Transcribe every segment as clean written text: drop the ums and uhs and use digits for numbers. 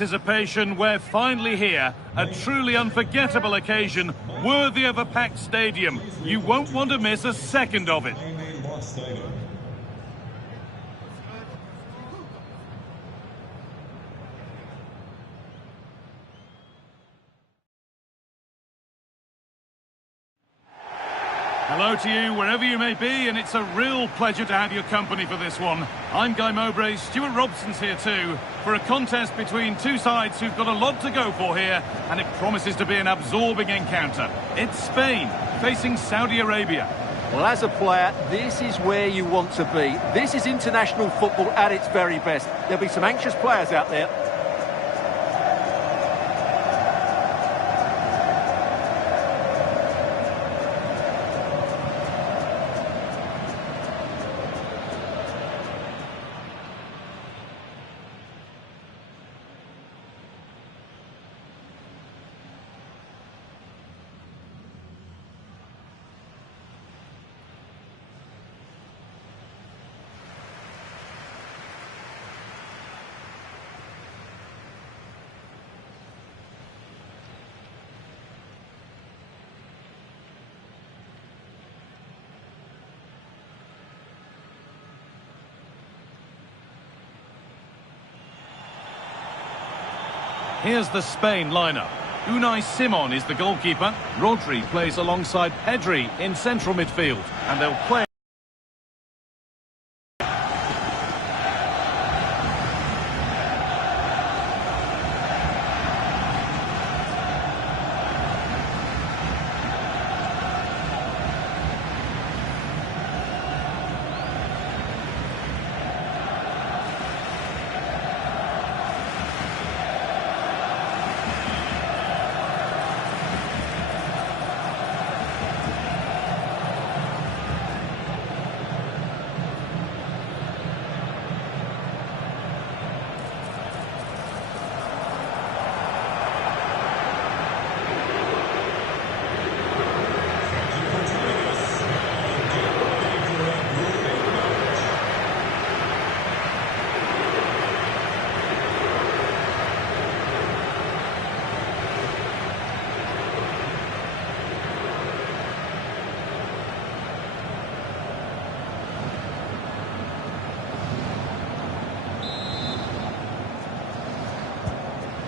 anticipation, we're finally here. A truly unforgettable occasion, worthy of a packed stadium. You won't want to miss a second of it. Hello to you, wherever you may be, and it's a real pleasure to have your company for this one. I'm Guy Mowbray, Stuart Robson's here too, for a contest between two sides who've got a lot to go for here, and it promises to be an absorbing encounter. It's Spain, facing Saudi Arabia. Well, as a player, this is where you want to be. This is international football at its very best. There'll be some anxious players out there. Here's the Spain lineup. Unai Simon is the goalkeeper. Rodri plays alongside Pedri in central midfield. And they'll play...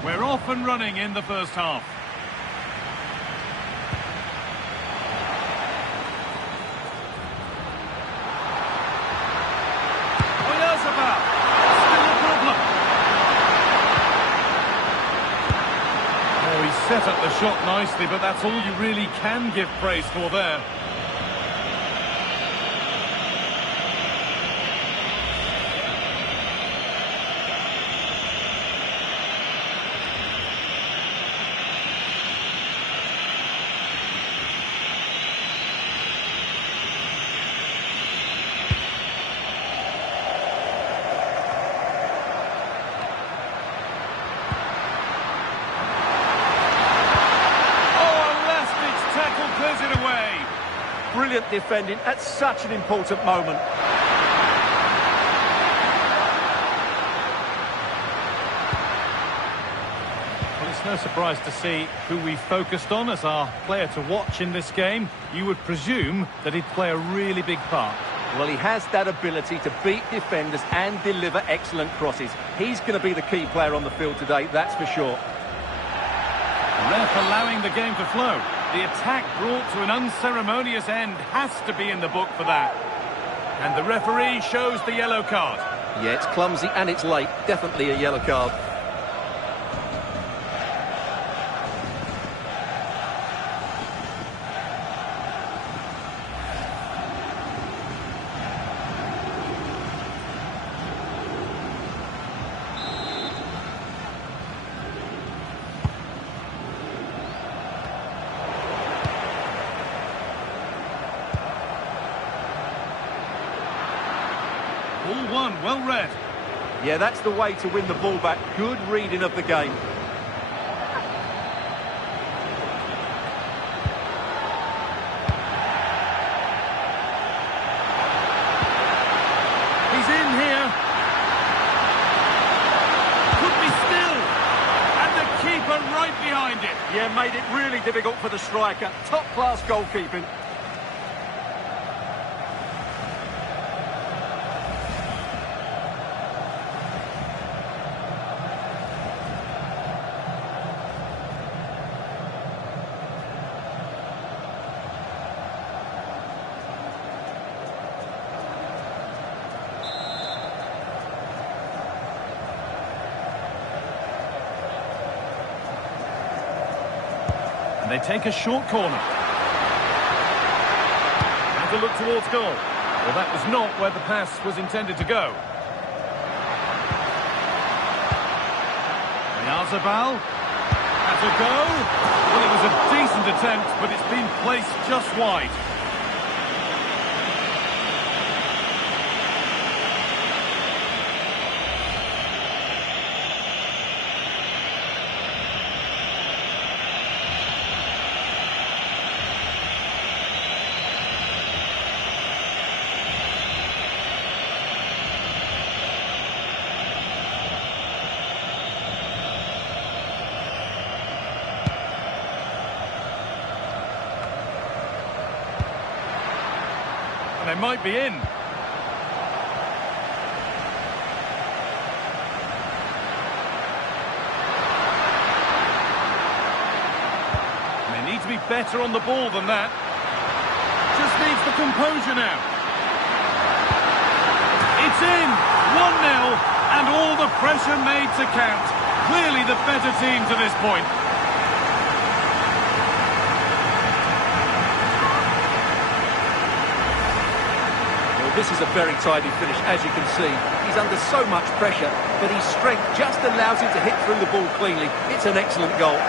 We're off and running in the first half. Oyarzabal, still a problem. Oh, he set up the shot nicely, but that's all you really can give praise for there. Brilliant defending at such an important moment. Well, it's no surprise to see who we focused on as our player to watch in this game. You would presume that he'd play a really big part. Well, he has that ability to beat defenders and deliver excellent crosses. He's going to be the key player on the field today, that's for sure. The ref allowing the game to flow. The attack brought to an unceremonious end has to be in the book for that. And the referee shows the yellow card. Yeah, it's clumsy and it's late. Definitely a yellow card. Ball one, well read. Yeah, that's the way to win the ball back. Good reading of the game. He's in here. Could be still. Yeah, made it really difficult for the striker. Top-class goalkeeping. They take a short corner. And a look towards goal. Well, that was not where the pass was intended to go. Yazabal. That's a go. Well, it was a decent attempt, but it's been placed just wide. And they might be in. And they need to be better on the ball than that. Just needs the composure now. It's in! 1-0, and all the pressure made to count. Clearly the better team to this point. This is a very tidy finish, as you can see. He's under so much pressure, but his strength just allows him to hit through the ball cleanly. It's an excellent goal.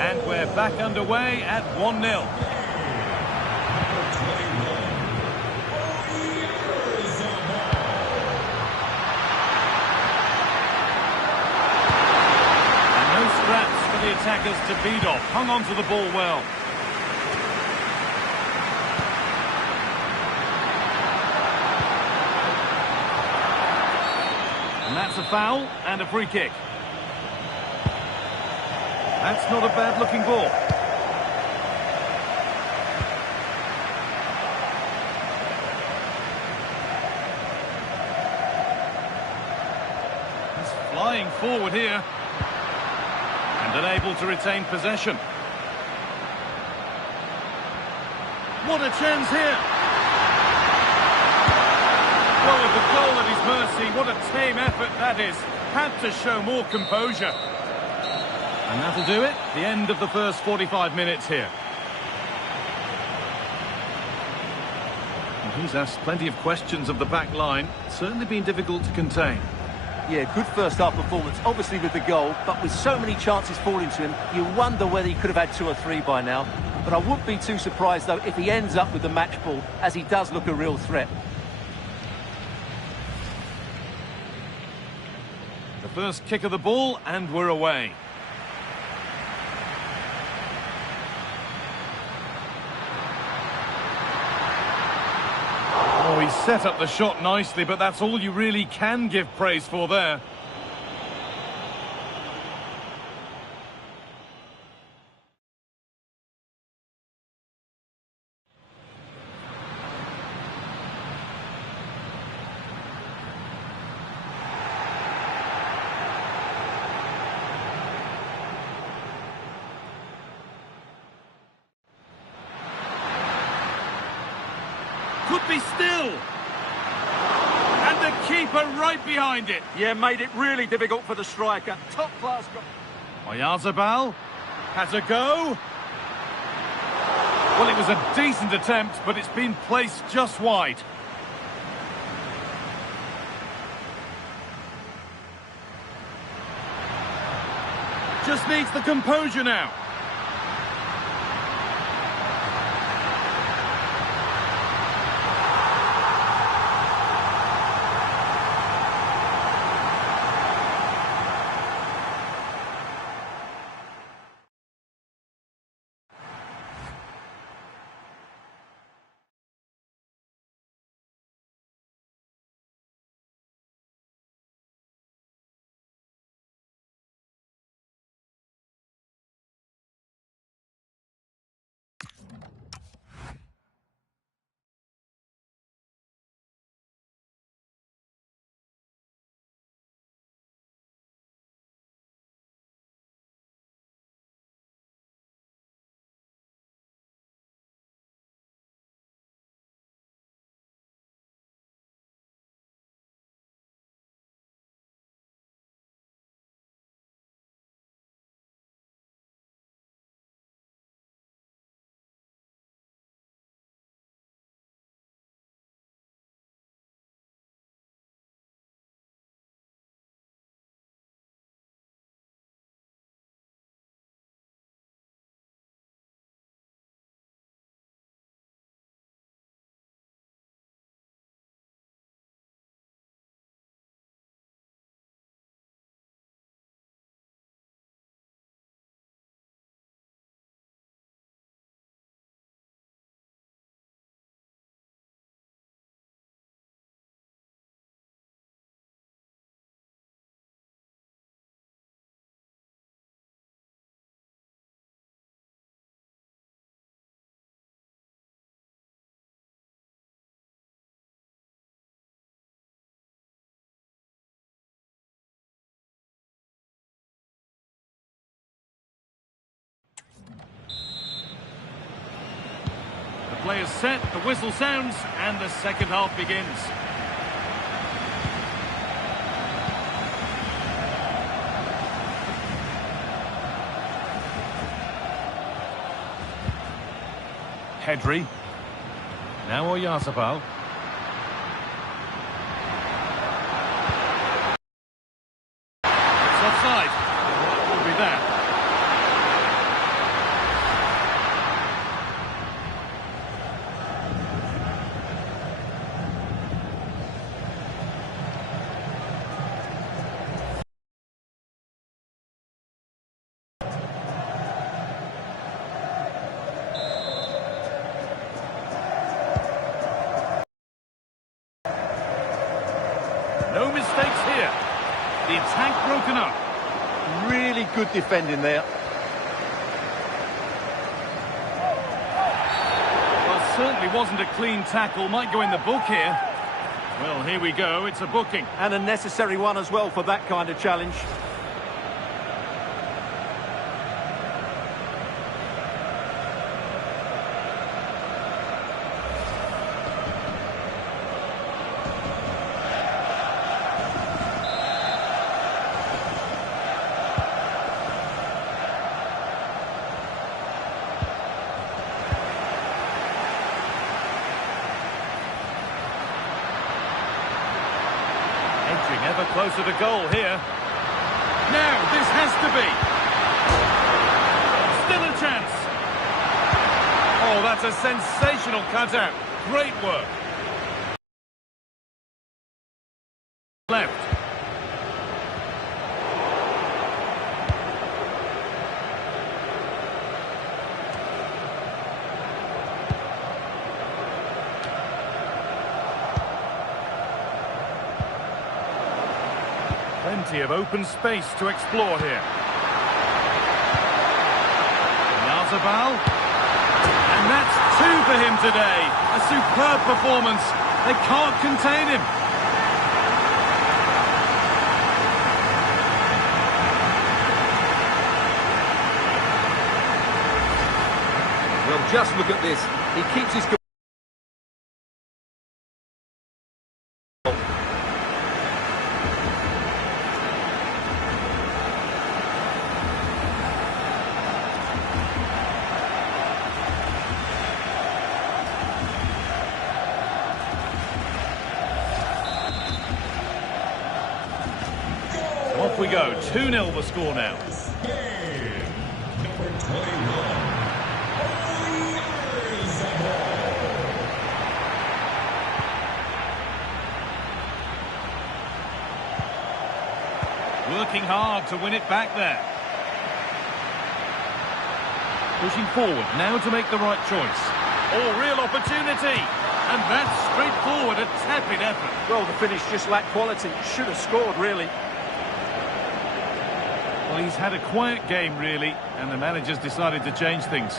And we're back underway at 1-0. And no scraps for the attackers to beat off. Hung on to the ball well. And that's a foul and a free kick. That's not a bad-looking ball. He's flying forward here. And unable to retain possession. What a chance here! Well, with the goal at his mercy, what a tame effort that is. Had to show more composure. And that'll do it. The end of the first 45 minutes here. And he's asked plenty of questions of the back line. Certainly been difficult to contain. Yeah, good first-half performance, obviously with the goal, but with so many chances falling to him, you wonder whether he could have had 2 or 3 by now. But I wouldn't be too surprised, though, if he ends up with the match ball, as he does look a real threat. The first kick of the ball, and we're away. Oh, he set up the shot nicely, but that's all you really can give praise for there. Could be still. And the keeper right behind it. Yeah, made it really difficult for the striker. Top-class goal. Oyazabal has a go. Well, it was a decent attempt, but it's been placed just wide. Just needs the composure now. Players set, the whistle sounds, and the second half begins. Pedri. Now Oyarzabal. It's offside. What will be that? No mistakes here. The attack broken up. Really good defending there. Well, certainly wasn't a clean tackle. Might go in the book here. Well, here we go. It's a booking. And a necessary one as well for that kind of challenge. Edging ever closer to goal here. Now, this has to be. Still a chance. Oh, that's a sensational cutout. Great work. Left. Plenty of open space to explore here. Oyarzabal. And that's two for him today. A superb performance. They can't contain him. Well, just look at this. He keeps his... Off we go. 2-0 the score now. Number 21. Working hard to win it back there. Pushing forward now to make the right choice. Oh, real opportunity. And that's straightforward, a tepid effort. Well, the finish just lacked quality. Should have scored, really. Well, he's had a quiet game, really, and the manager's decided to change things.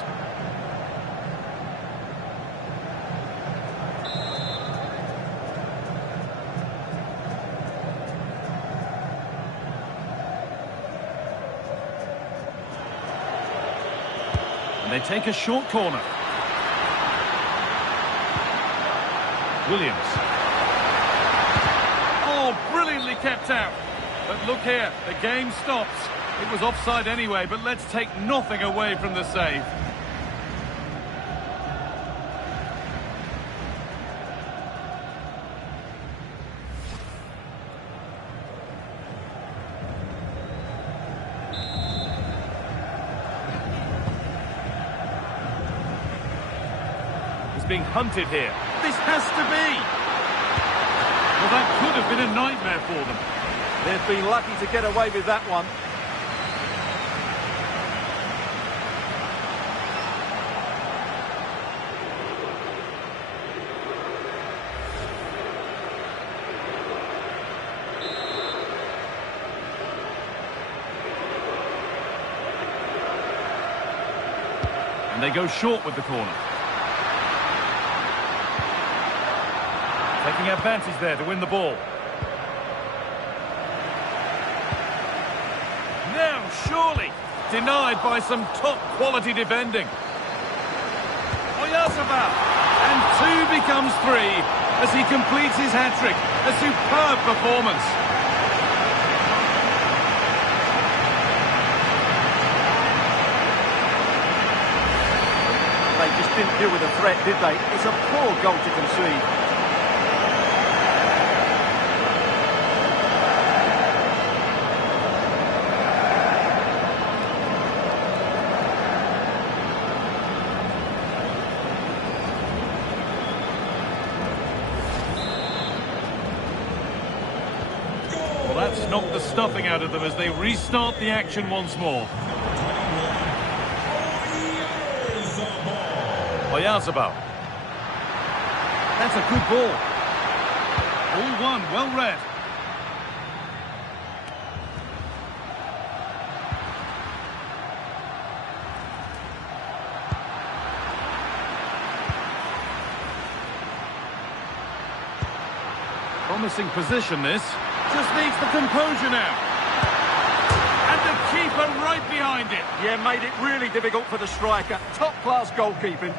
And they take a short corner. Williams. Oh, brilliantly kept out. But look here, the game stops. It was offside anyway, but let's take nothing away from the save. He's being hunted here. This has to be! Well, that could have been a nightmare for them. They've been lucky to get away with that one. And they go short with the corner. Taking advantage there to win the ball. Now, surely, denied by some top-quality defending. Oyarzabal. And two becomes three as he completes his hat-trick. A superb performance. They just didn't deal with the threat, did they? It's a poor goal to concede. Well, that's knocked the stuffing out of them as they restart the action once more. Oyarzabal. That's a good ball. All one, well read. Promising position this. Just needs the composure now. And the keeper right behind it. Yeah, made it really difficult for the striker. Top-class goalkeeping.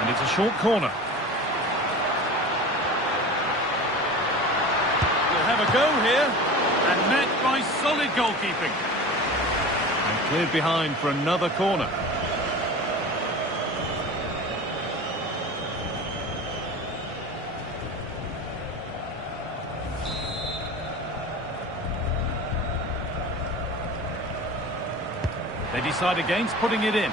And it's a short corner. We'll have a go here. And met by solid goalkeeping. And cleared behind for another corner. They decide against putting it in.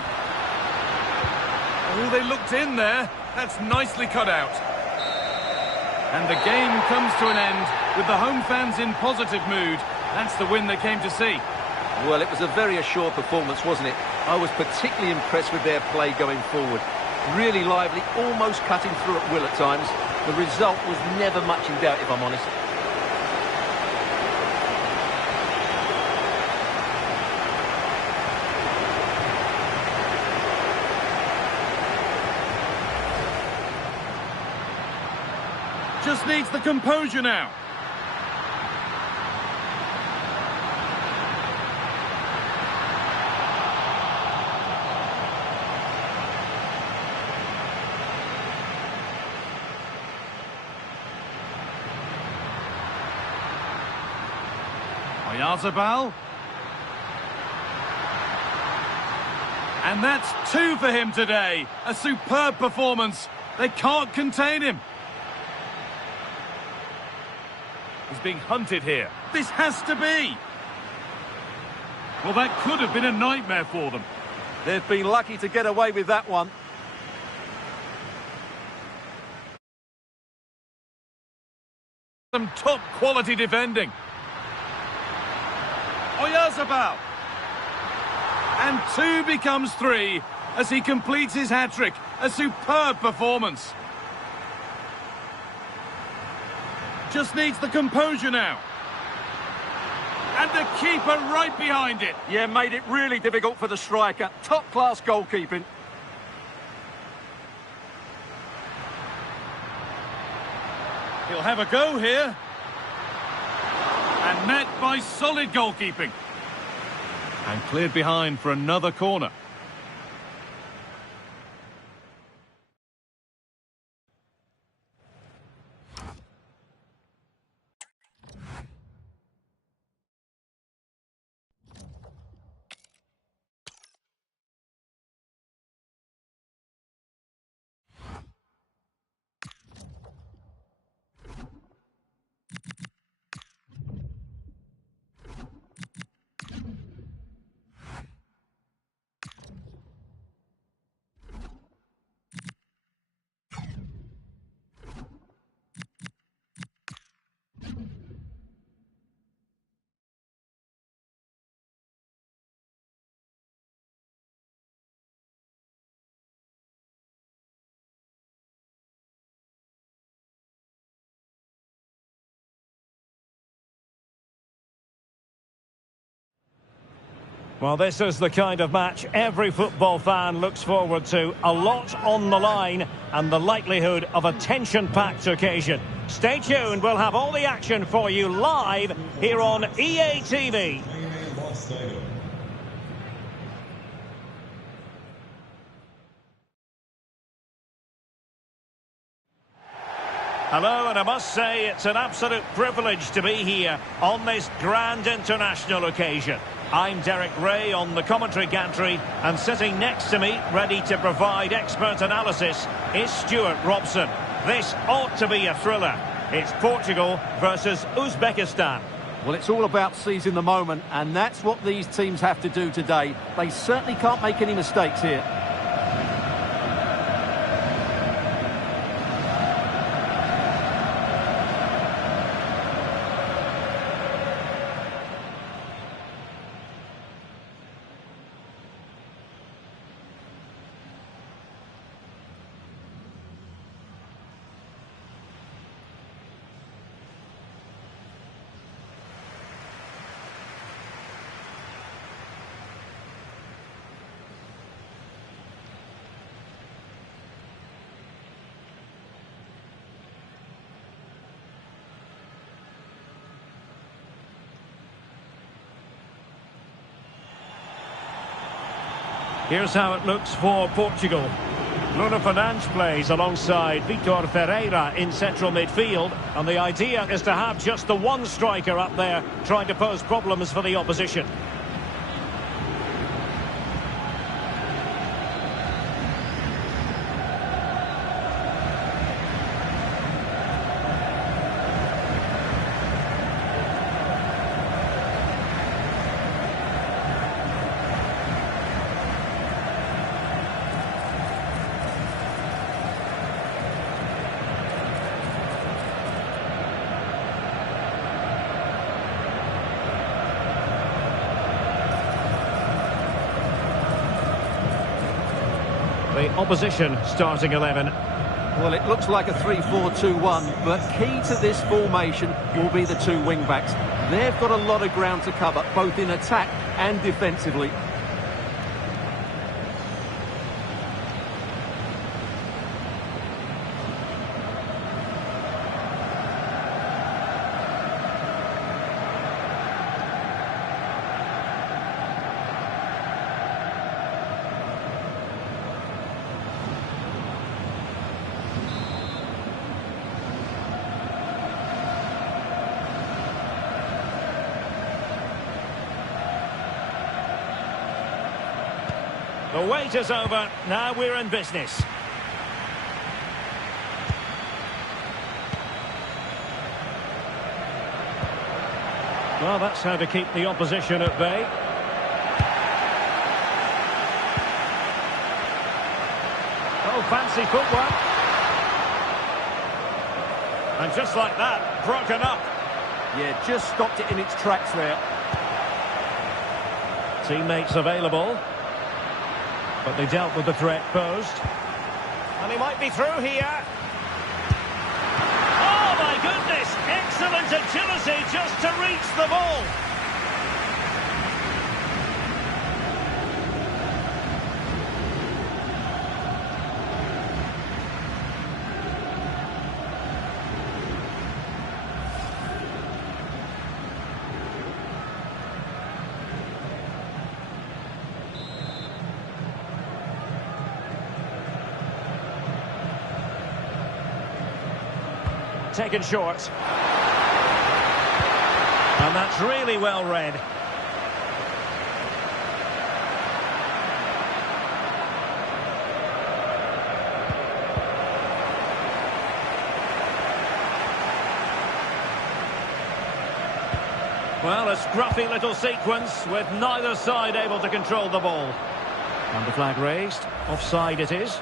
Oh, they looked in there. That's nicely cut out. And the game comes to an end with the home fans in positive mood. That's the win they came to see. Well, it was a very assured performance, wasn't it? I was particularly impressed with their play going forward. Really lively, almost cutting through at will at times. The result was never much in doubt, if I'm honest. Just needs the composure now. Oyarzabal. And that's two for him today. A superb performance. They can't contain him. He's being hunted here. This has to be. Well, that could have been a nightmare for them. They've been lucky to get away with that one. Some top quality defending. Oyarzabal. And two becomes three as he completes his hat-trick. A superb performance. Just needs the composure now. And the keeper right behind it. Yeah, made it really difficult for the striker. Top-class goalkeeping. He'll have a go here. And met by solid goalkeeping. And cleared behind for another corner. Well, this is the kind of match every football fan looks forward to. A lot on the line and the likelihood of a tension-packed occasion. Stay tuned, we'll have all the action for you live here on EA TV. Hello, and I must say it's an absolute privilege to be here on this grand international occasion. I'm Derek Ray on the commentary gantry, and sitting next to me, ready to provide expert analysis, is Stuart Robson. This ought to be a thriller. It's Portugal versus Uzbekistan. Well, it's all about seizing the moment, and that's what these teams have to do today. They certainly can't make any mistakes here. Here's how it looks for Portugal. Bruno Fernandes plays alongside Vitor Ferreira in central midfield, and the idea is to have just the one striker up there trying to pose problems for the opposition. The opposition starting 11. Well, it looks like a 3-4-2-1, but key to this formation will be the two wing-backs. They've got a lot of ground to cover, both in attack and defensively. The wait is over, now we're in business. Well, that's how to keep the opposition at bay. Oh, fancy footwork. And just like that, broken up. Yeah, just stopped it in its tracks there. Teammates available. But they dealt with the threat posed. And he might be through here. Oh, my goodness! Excellent agility just to reach the ball. Taken short. And that's really well read. Well, a scruffy little sequence with neither side able to control the ball. And the flag raised. Offside it is.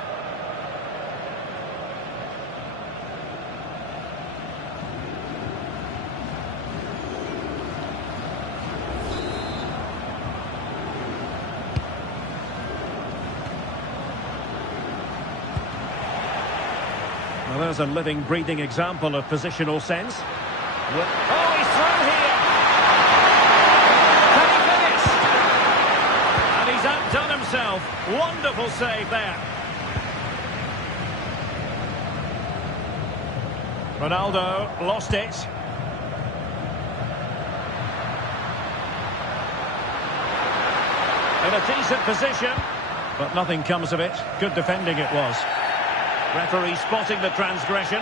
Well, there's a living, breathing example of positional sense. Oh, he's through here! Can he finish? Wonderful save there. Ronaldo lost it. In a decent position, but nothing comes of it. Good defending it was. Referee spotting the transgression.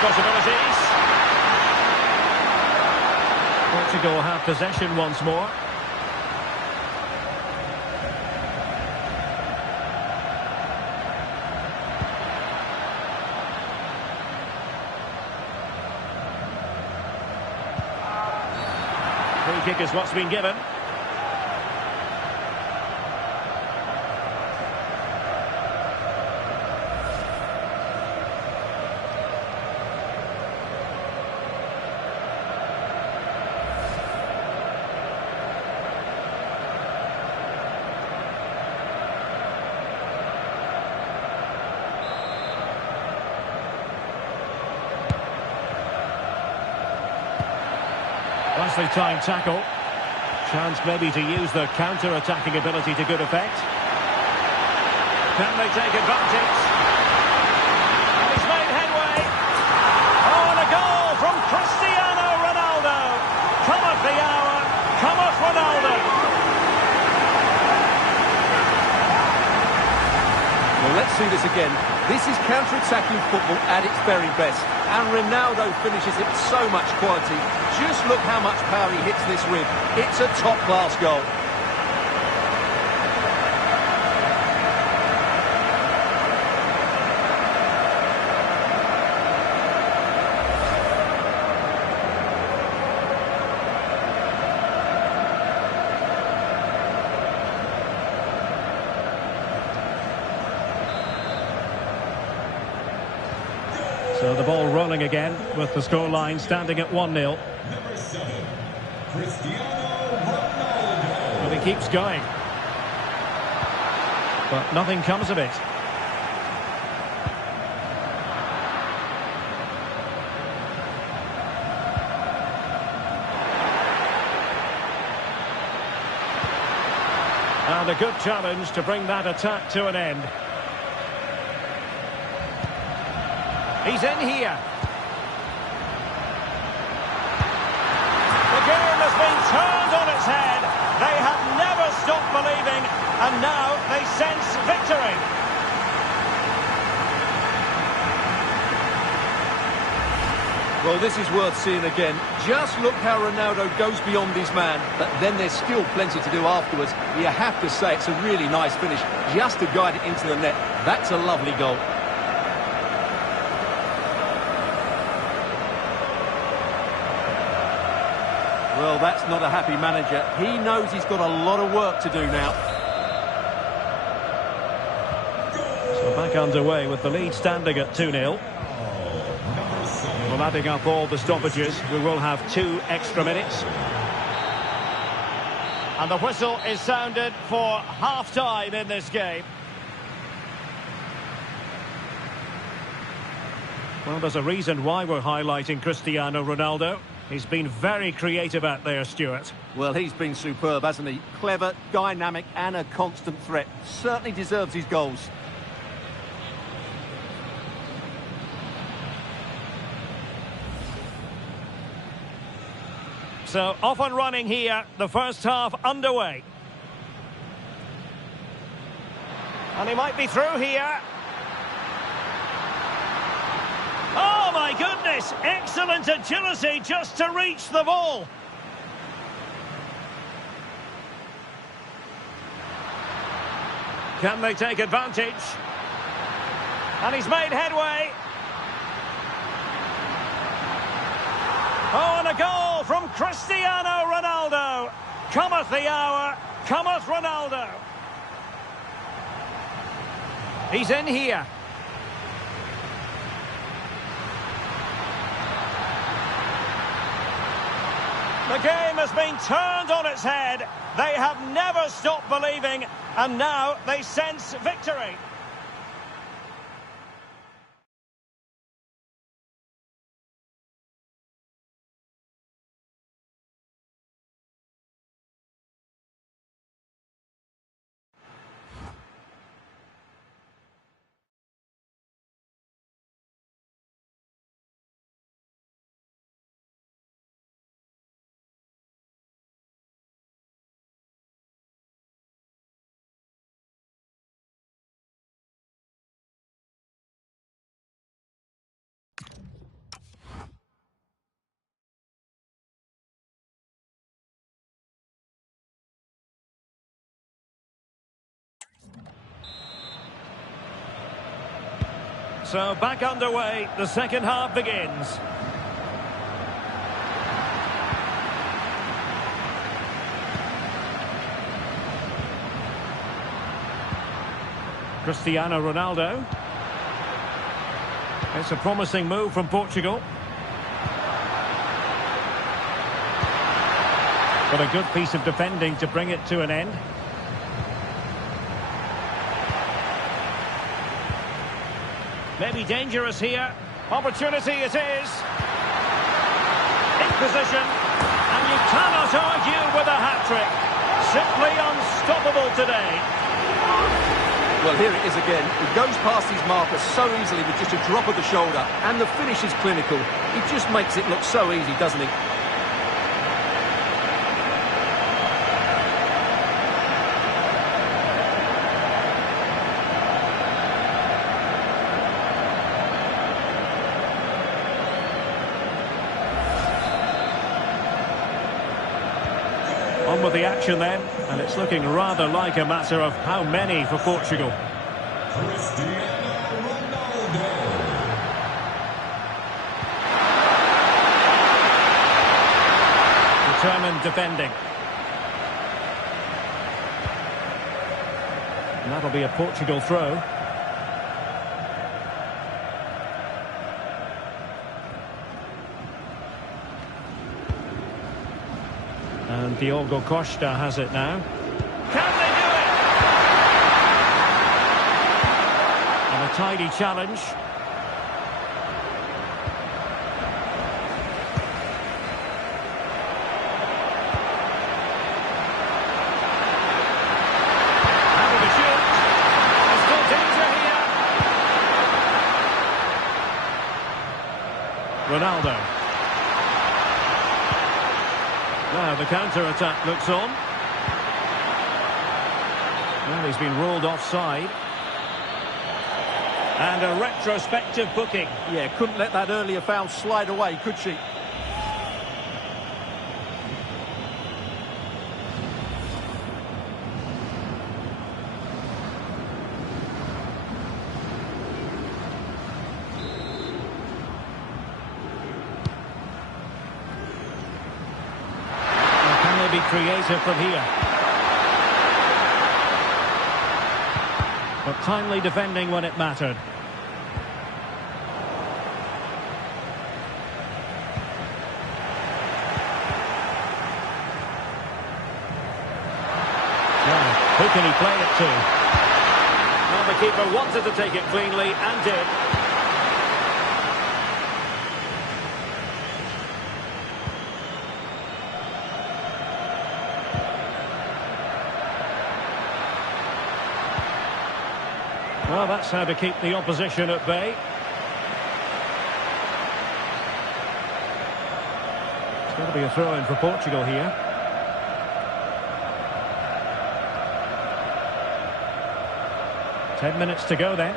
Possibilities. Portugal have possession once more. Free kick is what's been given. Nicely timed tackle. Chance maybe to use the counter-attacking ability to good effect. Can they take advantage? And he's made headway. Oh, and a goal from Cristiano Ronaldo. Cometh the hour. Cometh Ronaldo. Well, let's see this again. This is counter-attacking football at its very best. And Ronaldo finishes it with so much quality. Just look how much power he hits this with. It's a top-class goal. So the ball rolling again with the scoreline standing at 1-0. Number 7, Cristiano Ronaldo. Well, he keeps going. But nothing comes of it. And a good challenge to bring that attack to an end. He's in here. The game has been turned on its head. They have never stopped believing, and now they sense victory. Well, this is worth seeing again. Just look how Ronaldo goes beyond his man, but then there's still plenty to do afterwards. You have to say it's a really nice finish, just to guide it into the net. That's a lovely goal. Well, that's not a happy manager. He knows he's got a lot of work to do now. So back underway with the lead standing at 2-0. Well, adding up all the stoppages, we will have 2 extra minutes. And the whistle is sounded for half-time in this game. Well, there's a reason why we're highlighting Cristiano Ronaldo. He's been very creative out there, Stuart. Well, he's been superb, hasn't he? Clever, dynamic and a constant threat. Certainly deserves his goals. So, off and running here, the first half underway. And he might be through here. Oh, my goodness! Excellent agility just to reach the ball. Can they take advantage? And he's made headway. Oh, and a goal from Cristiano Ronaldo. Cometh the hour, cometh Ronaldo. He's in here. The game has been turned on its head. They have never stopped believing, and now they sense victory. So back underway, the second half begins. Cristiano Ronaldo. It's a promising move from Portugal. But a good piece of defending to bring it to an end. Maybe dangerous here. Opportunity it is. In position. And you cannot argue with a hat-trick. Simply unstoppable today. Well, here it is again. He goes past his marker so easily with just a drop of the shoulder. And the finish is clinical. He just makes it look so easy, doesn't he? On with the action then, and it's looking rather like a matter of how many for Portugal. Cristiano Ronaldo. Determined defending. And that'll be a Portugal throw. And Diogo Costa has it now. Can they do it? And a tidy challenge. Having a shoot. There's still danger here. Ronaldo. Now the counter-attack looks on. Well, he's been ruled offside. And a retrospective booking. Yeah, couldn't let that earlier foul slide away, could she? Be creative from here. But timely defending when it mattered. Well, who can he play it to? Well, the keeper wanted to take it cleanly and did. Well, that's how to keep the opposition at bay. It's going to be a throw-in for Portugal here. Ten minutes to go then.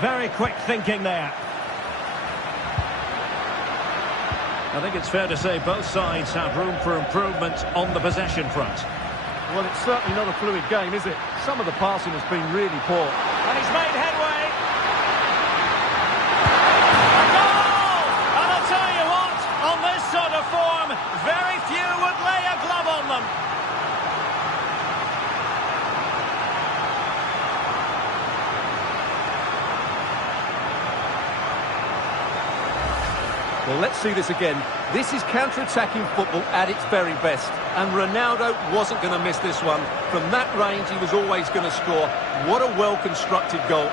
Very quick thinking there. I think it's fair to say both sides have room for improvement on the possession front. Well, it's certainly not a fluid game, is it? Some of the passing has been really poor. And he's made headway. A goal! And I'll tell you what, on this sort of form, very few would lay a glove on them. Well, let's see this again. This is counter-attacking football at its very best. And Ronaldo wasn't going to miss this one. From that range, he was always going to score. What a well-constructed goal.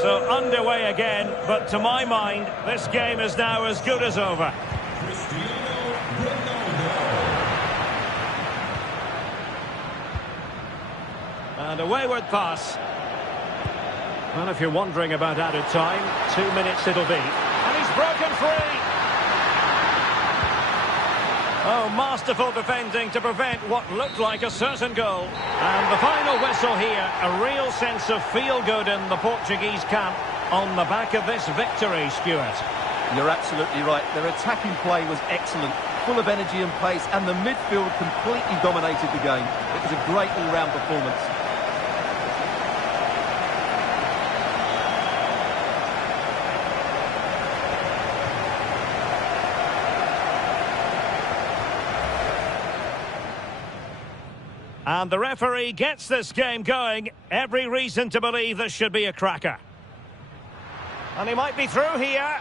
So underway again, but to my mind, this game is now as good as over. And a wayward pass. Well, if you're wondering about added time, 2 minutes it'll be. And he's broken free! Oh, masterful defending to prevent what looked like a certain goal. And the final whistle here, a real sense of feel-good in the Portuguese camp on the back of this victory, Stuart. You're absolutely right. Their attacking play was excellent, full of energy and pace, and the midfield completely dominated the game. It was a great all-round performance. And the referee gets this game going. Every reason to believe this should be a cracker. And he might be through here.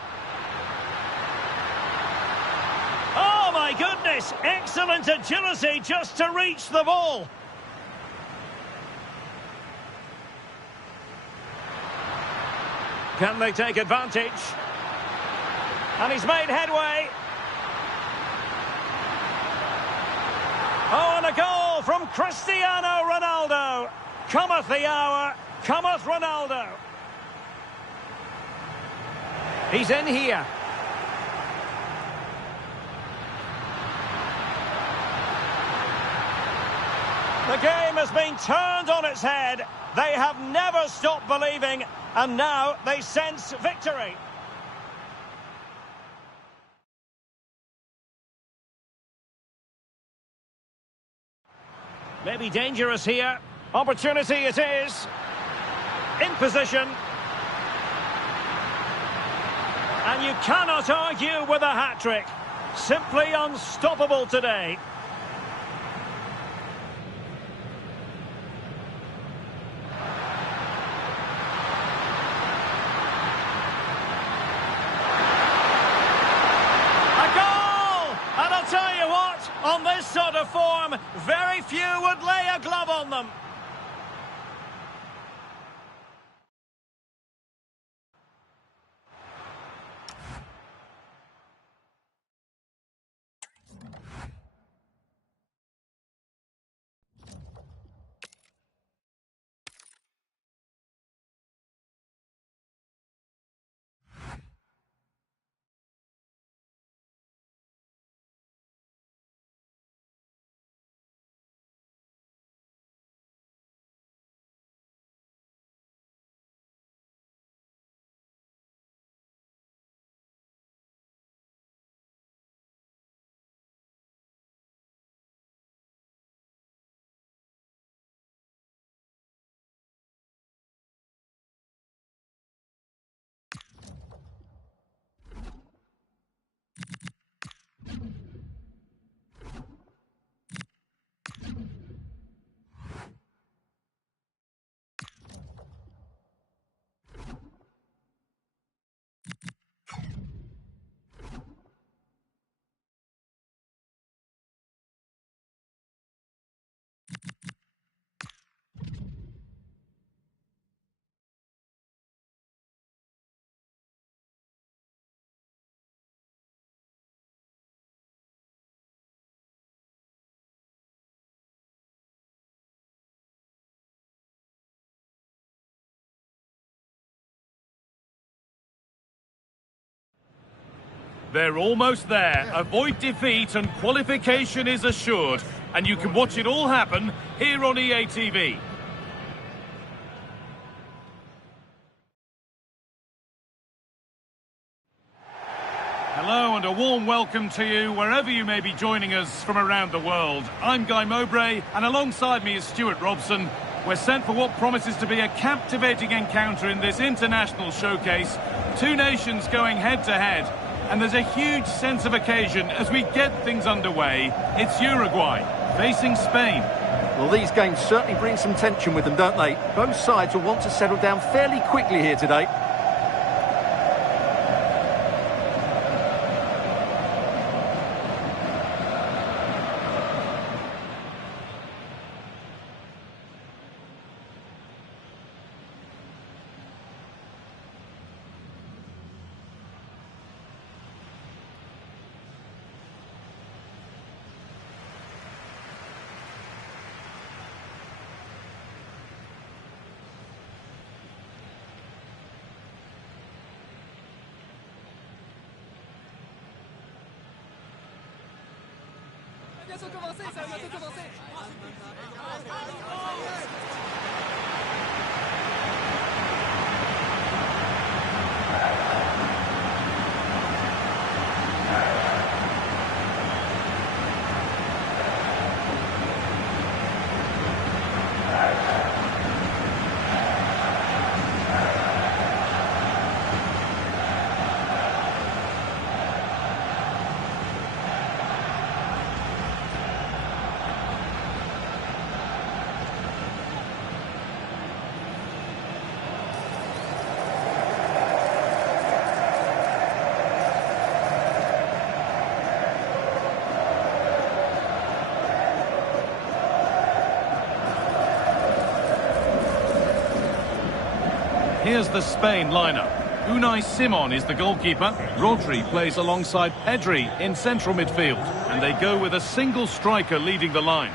Oh, my goodness! Excellent agility just to reach the ball. Can they take advantage? And he's made headway. Oh, and a goal from Cristiano Ronaldo. Cometh the hour, cometh Ronaldo. He's in here. The game has been turned on its head. They have never stopped believing, and now they sense victory. Maybe dangerous here. Opportunity it is. In position. And you cannot argue with a hat-trick. Simply unstoppable today. On this sort of form, very few would lay a glove on them. They're almost there. Avoid defeat and qualification is assured. And you can watch it all happen here on EA TV. Hello and a warm welcome to you wherever you may be joining us from around the world. I'm Guy Mowbray and alongside me is Stuart Robson. We're sent for what promises to be a captivating encounter in this international showcase. Two nations going head to head. and there's a huge sense of occasion as we get things underway. It's Uruguay facing Spain. Well, these games certainly bring some tension with them, don't they? Both sides will want to settle down fairly quickly here today. Ça va bientôt commencer. Here's the Spain lineup. Unai Simon is the goalkeeper. Rodri plays alongside Pedri in central midfield. And they go with a single striker leading the line.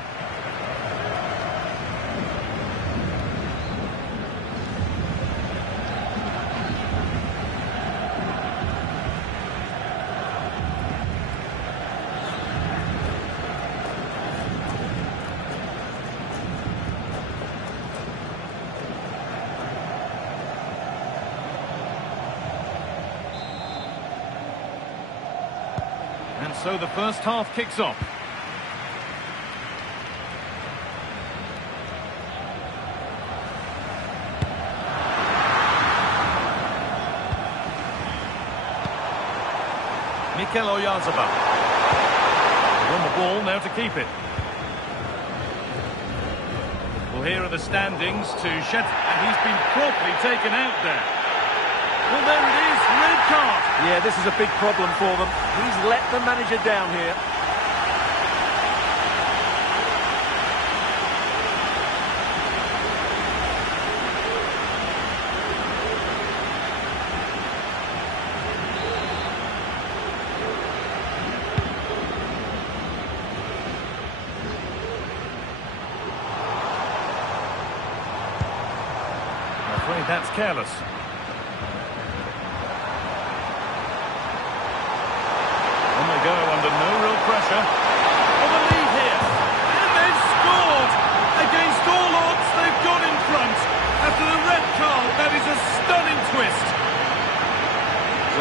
And so the first half kicks off. Mikel Oyarzabal. On the ball now to keep it. Well, here are the standings to shed, and he's been properly taken out there. Well, there it is, red card. Yeah, this is a big problem for them. He's let the manager down here. I'm afraid that's careless. Go under no real pressure. For the lead here. And they've scored! Against all odds, they've got in front. After the red card, that is a stunning twist.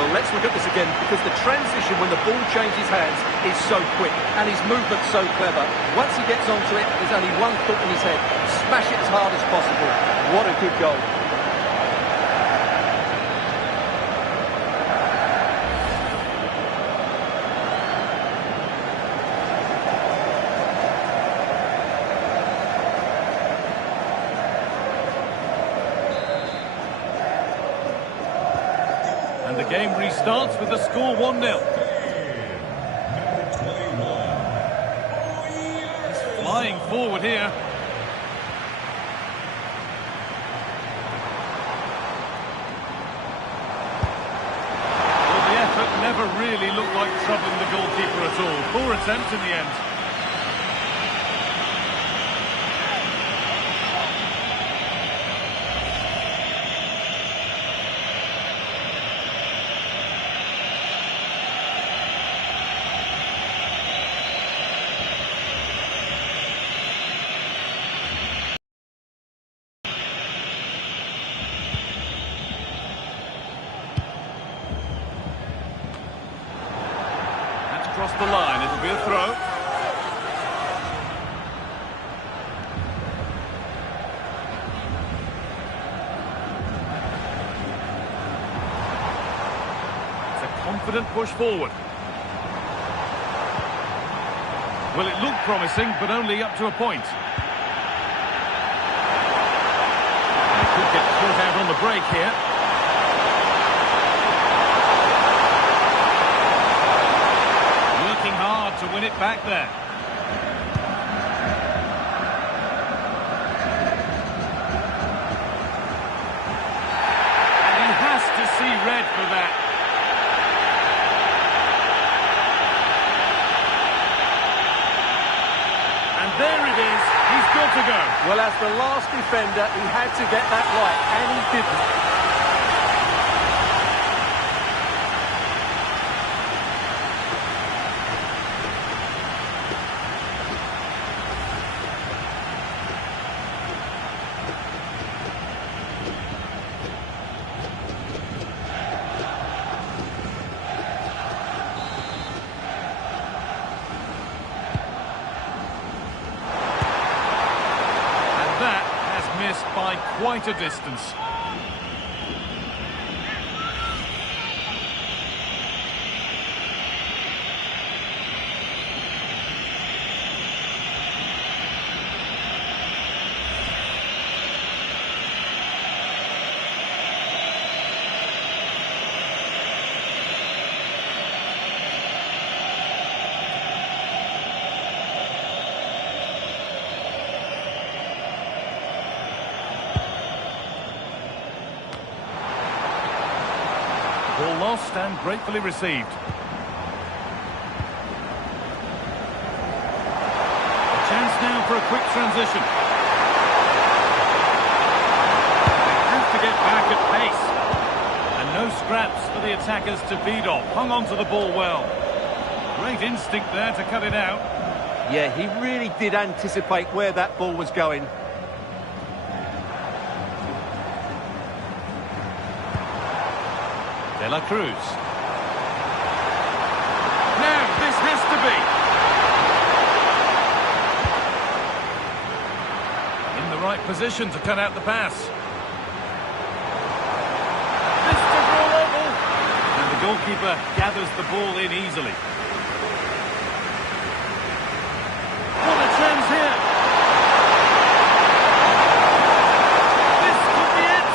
Well, let's look at this again, because the transition when the ball changes hands is so quick, and his movement's so clever. Once he gets onto it, there's only one thought in his head. Smash it as hard as possible. What a good goal. And the game restarts with the score 1-0. He's flying forward here. Well, the effort never really looked like troubling the goalkeeper at all. Poor attempt in the end. Across the line, it'll be a throw. It's a confident push forward. Well, it looked promising, but only up to a point. They could get caught out on the break here. Working hard to win it back there. And he has to see red for that. There it is, he's got to go. Well, as the last defender, he had to get that right, and he didn't. By quite a distance. Ball lost and gratefully received. A chance now for a quick transition. They have to get back at pace. And no scraps for the attackers to feed off. Hung on to the ball well. Great instinct there to cut it out. Yeah, he really did anticipate where that ball was going. De La Cruz. Now, this has to be. In the right position to cut out the pass. This to draw level. And the goalkeeper gathers the ball in easily. What a chance here. This could be it.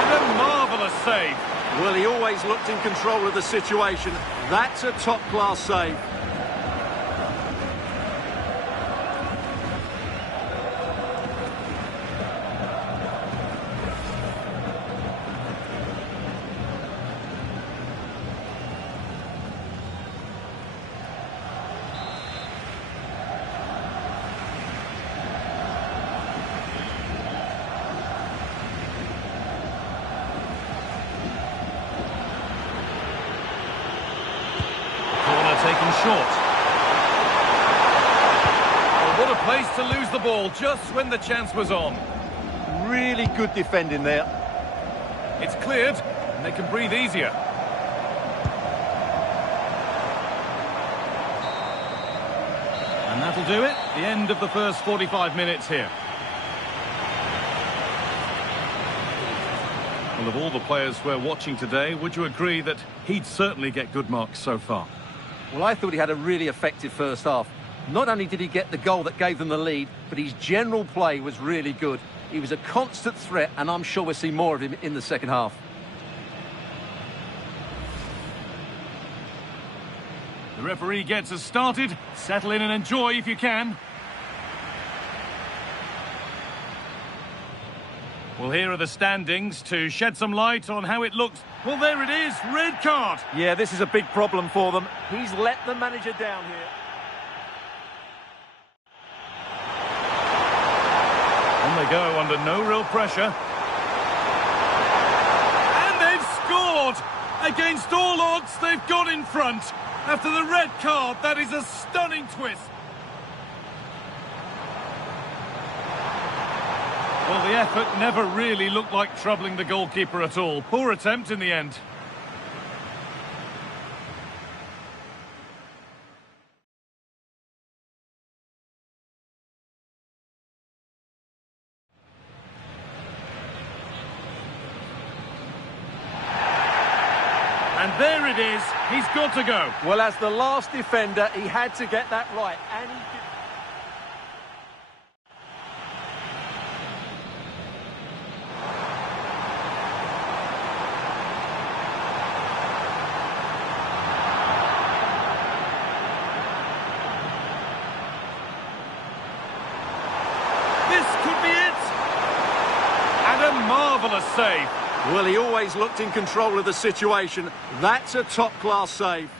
And a marvellous save. Well, he always looked in control of the situation. That's a top-class save. Taken short. Oh, what a place to lose the ball just when the chance was on. Really good defending there. It's cleared and they can breathe easier. And that'll do it. The end of the first 45 minutes here. Well, of all the players we're watching today, would you agree that he'd certainly get good marks so far? Well, I thought he had a really effective first half. Not only did he get the goal that gave them the lead, but his general play was really good. He was a constant threat, and I'm sure we'll see more of him in the second half. The referee gets us started. Settle in and enjoy if you can. Well, here are the standings to shed some light on how it looks. Well, there it is, red card. Yeah, this is a big problem for them. He's let the manager down here. On they go under no real pressure. And they've scored! Against all odds, they've got in front. After the red card, that is a stunning twist. Well, the effort never really looked like troubling the goalkeeper at all. Poor attempt in the end. And There it is. He's got to go. Well, as the last defender, he had to get that right. And he did. This could be it. And a marvellous save. Well, he always looked in control of the situation. That's a top-class save.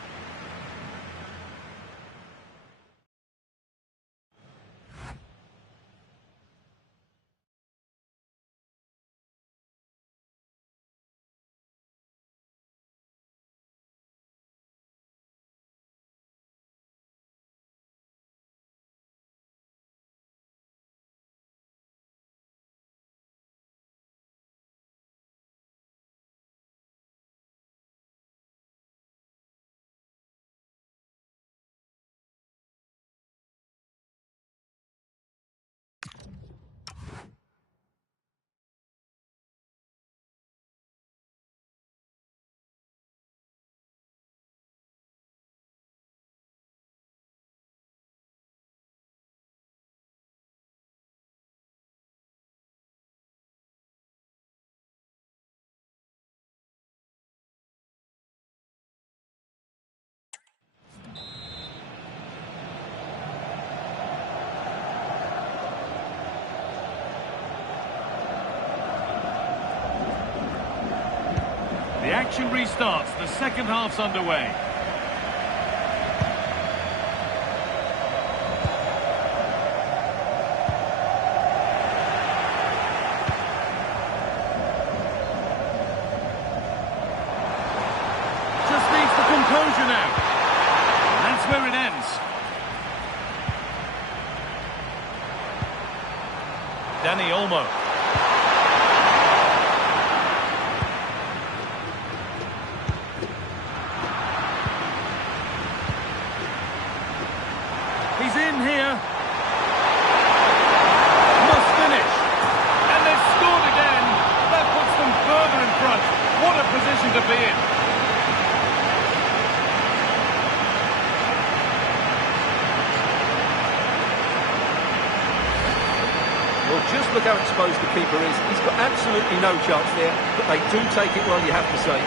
The action restarts. The second half's underway. Just needs the composure now. And that's where it ends. Danny Olmo. He's in here. Must finish. And they've scored again. That puts them further in front. What a position to be in. Well, just look how exposed the keeper is. He's got absolutely no chance there, but they do take it well, you have to say.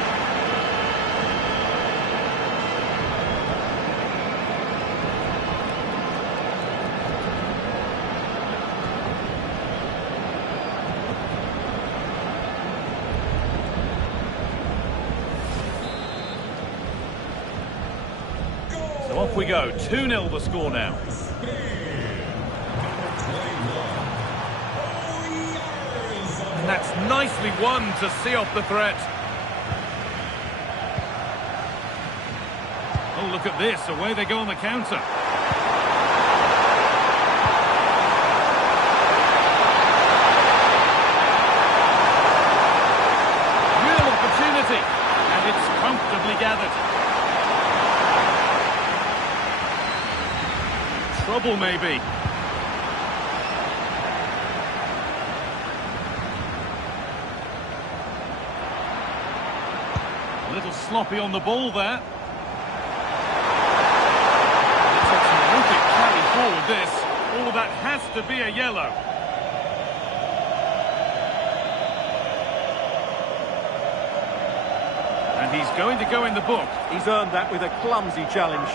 So off we go. 2-0 the score now. And that's nicely won to see off the threat. Oh, look at this. Away they go on the counter. Real opportunity. And it's comfortably gathered. Trouble maybe. A little sloppy on the ball there. It's a terrific carry forward, this. Oh, that has to be a yellow. And he's going to go in the book. He's earned that with a clumsy challenge.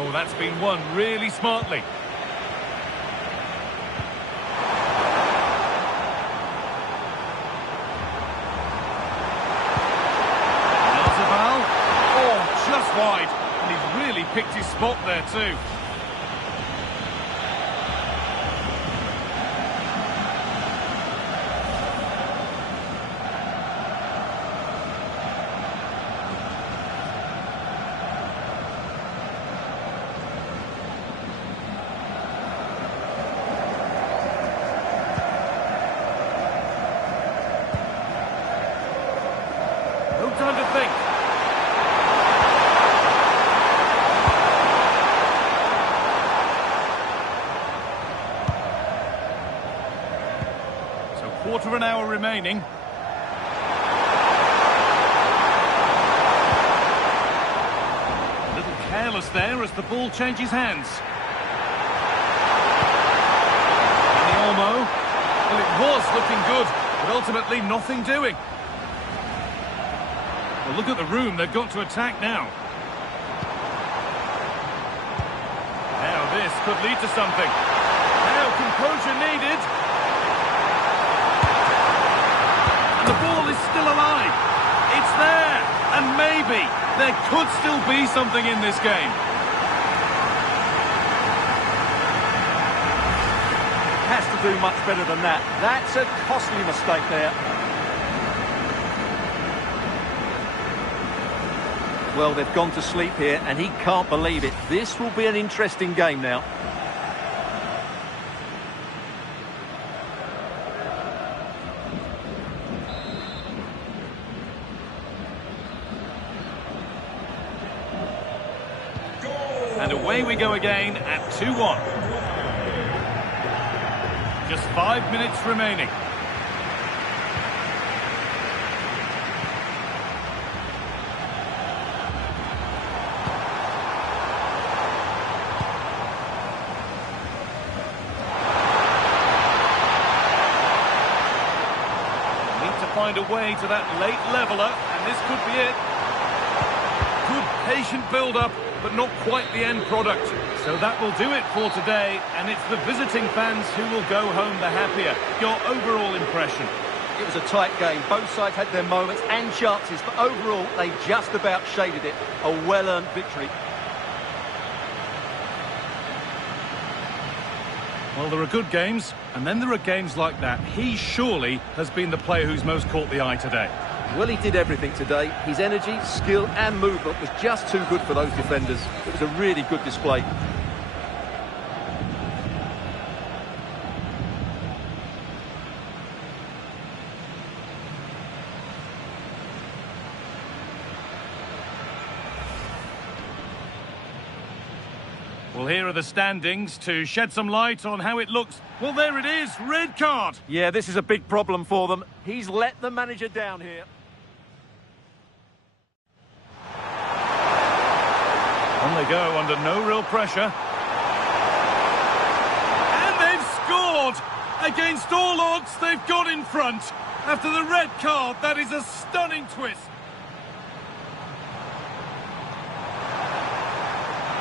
Oh, that's been won really smartly. Oh, just wide. And he's really picked his spot there too. think. So quarter of an hour remaining. A little careless there as the ball changes hands. Well, it was looking good, but ultimately nothing doing. Well, look at the room they've got to attack now. Now this could lead to something. Now composure needed. And the ball is still alive. It's there, and maybe there could still be something in this game. Has to do much better than that. That's a costly mistake there. Well, they've gone to sleep here, and he can't believe it. This will be an interesting game now. And away we go again at 2-1. Just 5 minutes remaining. Need to find a way to that late leveller, and this could be it. Good patient build-up, but not quite the end product. So that will do it for today, and it's the visiting fans who will go home the happier. Your overall impression? It was a tight game. Both sides had their moments and chances, but overall, they just about shaded it. A well-earned victory. Well, there are good games, and then there are games like that. He surely has been the player who's most caught the eye today. Well, he did everything today. His energy, skill and movement was just too good for those defenders. It was a really good display. Well, here are the standings to shed some light on how it looks. Well, there it is, red card. Yeah, this is a big problem for them. He's let the manager down here. On they go under no real pressure. And they've scored! Against all odds, they've got in front. After the red card, that is a stunning twist.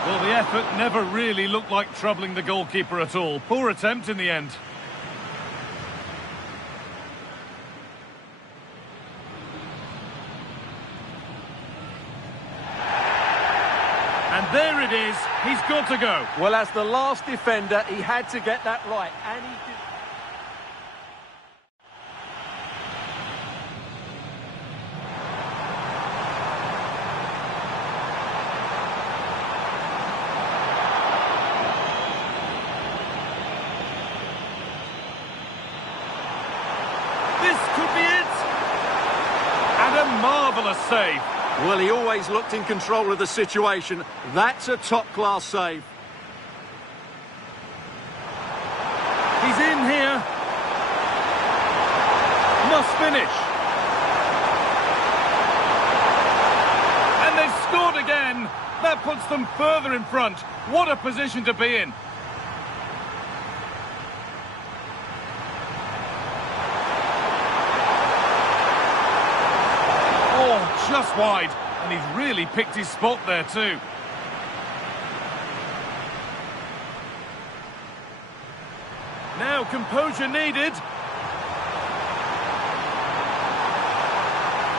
Well, the effort never really looked like troubling the goalkeeper at all. Poor attempt in the end. And there it is. He's got to go. Well, as the last defender, he had to get that right, and he did. This could be it. And a marvellous save. Well, he always looked in control of the situation. That's a top-class save. He's in here. Must finish. And they've scored again. That puts them further in front. What a position to be in. Oh, just wide. And he's really picked his spot there too. Now composure needed.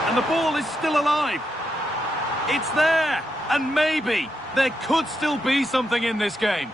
And the ball is still alive. It's there. And maybe there could still be something in this game.